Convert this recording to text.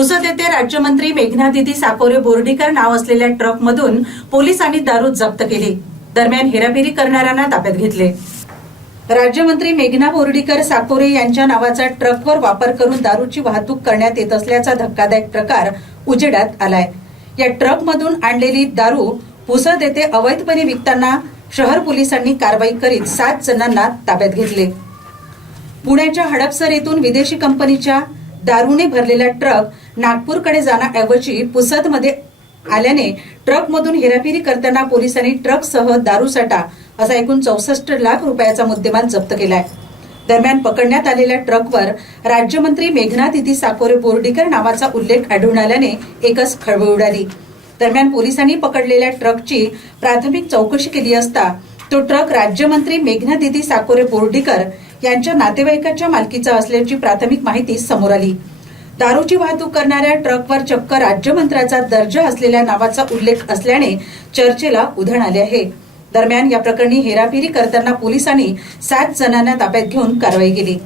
पुसद येथे राज्यमंत्री मेघनादिदी साकोरे बोर्डीकर नाव असलेल्या ट्रकमधून पोलिसांनी दारू जप्त केली. दरम्यान हेराफेरी करणाऱ्यांना ताब्यात घेतले. राज्यमंत्री मेघना बोर्डीकर साकोरे यांच्या नावाचा ट्रकवर वापर करून दारूची वाहतूक करण्यात येत असल्याचा धक्कादायक प्रकार उजेडात आलाय. या ट्रकमधून आणलेली दारू पुसद येथे अवैधपणे विकताना शहर पोलिसांनी कारवाई करीत सात जणांना ताब्यात घेतले. पुण्याच्या हडपसर येथून विदेशी कंपनीच्या दारूने भरलेला ट्रक नागपूरकडे जाण्याऐवजी पुसदमध्ये आल्याने ट्रकमधून हेराफेरी करताना पोलिसांनी ट्रकसह दारूसाठा असा एकूण चौसष्ट लाख रुपयाचा मुद्देमाल जप्त केलाय. दरम्यान पकडण्यात आलेल्या ट्रकवर राज्यमंत्री मेघना दिदी साकोरे बोर्डीकर नावाचा उल्लेख आढळून आल्याने एकच खळबळ उडाली. दरम्यान पोलिसांनी पकडलेल्या ट्रकची प्राथमिक चौकशी केली असता तो ट्रक राज्यमंत्री मेघना दिदी साकोरे बोर्डीकर यांच्या नातेवाईकाच्या मालकीचा असल्याची प्राथमिक माहिती समोर आली. दारूची वाहतूक करणाऱ्या ट्रकवर चक्क राज्यमंत्र्याचा दर्जा असलेल्या नावाचा उल्लेख असल्याने चर्चेला उधाण आले आहे. दरम्यान या प्रकरणी हेराफेरी करताना पोलिसांनी सात जणांना ताब्यात घेऊन कारवाई केली.